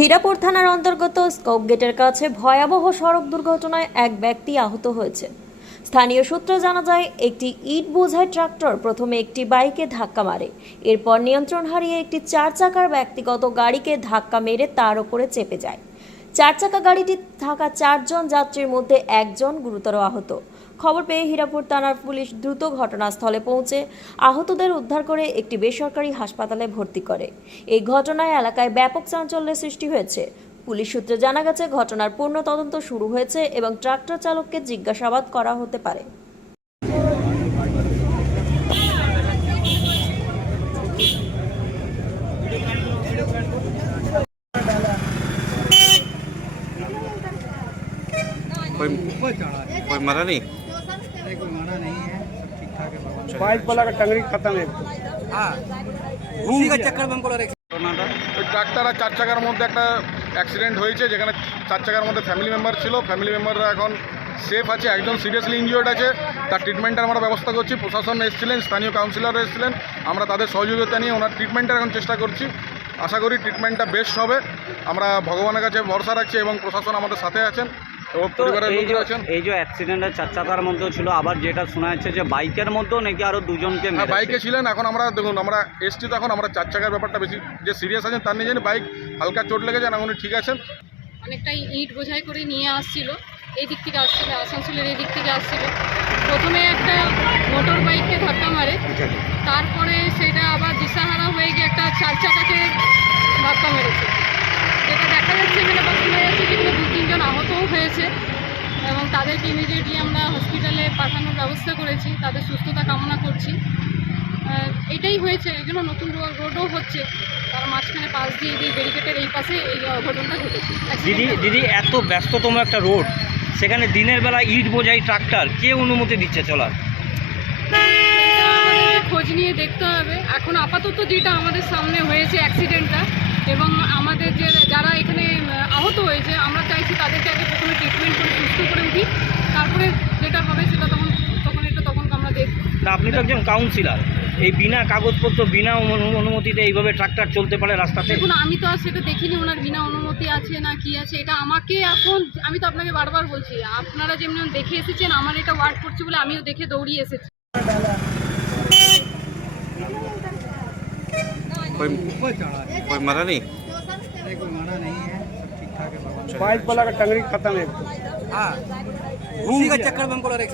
হীরাপুর থানার অন্তর্গত স্কোপ গেটের কাছে ভয়াবহ সড়ক দুর্ঘটনায় এক ব্যক্তি আহত হয়েছে। স্থানীয় সূত্রে জানা যায়, একটি ইট বোঝাই ট্রাক্টর প্রথমে একটি বাইকে ধাক্কা মারে। এরপর নিয়ন্ত্রণ হারিয়ে একটি চার চাকার ব্যক্তিগত গাড়িকে ধাক্কা মেরে তার ওপরে চেপে যায়। চার চাকা গাড়িটি থাকা চারজন যাত্রীর মধ্যে একজন গুরুতর আহত। খবর পেয়ে হীরাপুর থানার পুলিশ দ্রুত ঘটনাস্থলে পৌঁছে আহতদের উদ্ধার করে একটি বেসরকারি হাসপাতালে ভর্তি করে এই ঘটনায় এলাকায় ব্যাপক চাঞ্চল্যের সৃষ্টি হয়েছে পুলিশ সূত্রে জানা গেছে ঘটনার পূর্ণ তদন্ত শুরু হয়েছে এবং ট্রাক্টর চালককে জিজ্ঞাসাবাদ করা হতে পারে कोई कोई मरा नहीं बाइक वाला का टंगड़ी खत्म है हाँ उसी का चक्कर में हमको लग रहा है ঘটনাটা ওই ট্রাক্টর আর চার চাকার মধ্যে একটা অ্যাক্সিডেন্ট হয়েছে যেখানে চার চাকার মধ্যে ফ্যামিলি মেম্বার ছিল ফ্যামিলি মেম্বাররা এখন সেফ আছে একজন সিরিয়াসলি ইনজিওর্ড আছে তার ট্রিটমেন্টের আমরা ব্যবস্থা করছি প্রশাসন এসেছিলেন স্থানীয় কাউন্সিলর এসেছিলেন আমরা তাদের সহযোগিতা নিয়ে ওনার ট্রিটমেন্টের এখন চেষ্টা করছি আশা করি ট্রিটমেন্টটা বেস্ট হবে আমরা ভগবানের কাছে ভরসা রাখছি এবং প্রশাসন আমাদের সাথে আছেন ও তো পরিবারের এই যে লোকরা আছেন? এই যে অ্যাক্সিডেন্টের চার চাকার মধ্যেও ছিল আবার যেটা শোনা যাচ্ছে যে বাইকের মধ্যেও নাকি আরও দুজনকে হ্যাঁ বাইকে ছিলেন এখন আমরা দেখুন আমরা এসছি তো এখন আমরা চার চাকার ব্যাপারটা বেশি যে সিরিয়াস আছেন তার নিয়ে জানি বাইক হালকা চোট লেগেছে না উনি ঠিক আছেন? অনেকটাই ইট বোঝাই করে নিয়ে আসছিল এই দিক থেকে আসছিল আসানসোলের এই দিক থেকে আসছিল। প্রথমে একটা মোটর বাইককে ধাক্কা মারে তারপরে সেটা আবার দিশাহারা হয়ে গিয়ে একটা চার চাকাকে ধাক্কা মেরেছে। যেটা দেখা যাচ্ছে এখানে বা শোনা যাচ্ছে যেগুলো এবং তাদেরকে ইমিডিয়েটলি আমরা হসপিটালে পাঠানোর ব্যবস্থা করেছি তাদের সুস্থতা কামনা করছি। এটাই হয়েছে এই জন্য নতুন রোডও হচ্ছে। তার মাঝখানে পাশ দিয়ে দিয়ে ব্যারিকেটের এই পাশে এই অঘটনটা ঘটেছে। দিদি দিদি এত ব্যস্ততম একটা রোড সেখানে দিনের বেলা ইট বোঝাই ট্রাক্টর কে অনুমতি দিচ্ছে চলার? খোঁজ নিয়ে দেখতে হবে। এখন আপাতত যেটা আমাদের সামনে হয়েছে অ্যাক্সিডেন্টটা এবং আমাদের যে যারা এখানে আহ, আহত হয়েছে আমরা চাইছি তাদেরকে আগে প্রথমে ট্রিটমেন্ট করে সুস্থ করে উঠি তারপরে যেটা হবে সেটা তখন তখন এটা তখন আমরা দেখব তা আপনি তো একজন কাউন্সিলর এই বিনা কাগজপত্র বিনা অনু- অনুমতিতে এইভাবে ট্রাক্টর চলতে পারে রাস্তাতে দেখুন আমি তো আর সেটা দেখিনি ওনার বিনা অনুমতি আছে না কি আছে এটা আমাকে এখন আমি তো আপনাকে বারবার বলছি আপনারা যেমন দেখে এসেছেন আমার এটা ওয়ার্ড করছে বলে আমিও দেখে দৌড়িয়ে এসেছি कोई ऊपर चढ़ा है कोई मरा नहीं कोई मारा नहीं है सब ठीक ठाक है भगवान बाइक वाला का टंगड़ी खत्म है हाँ ঘুম চক্কর করে রেখে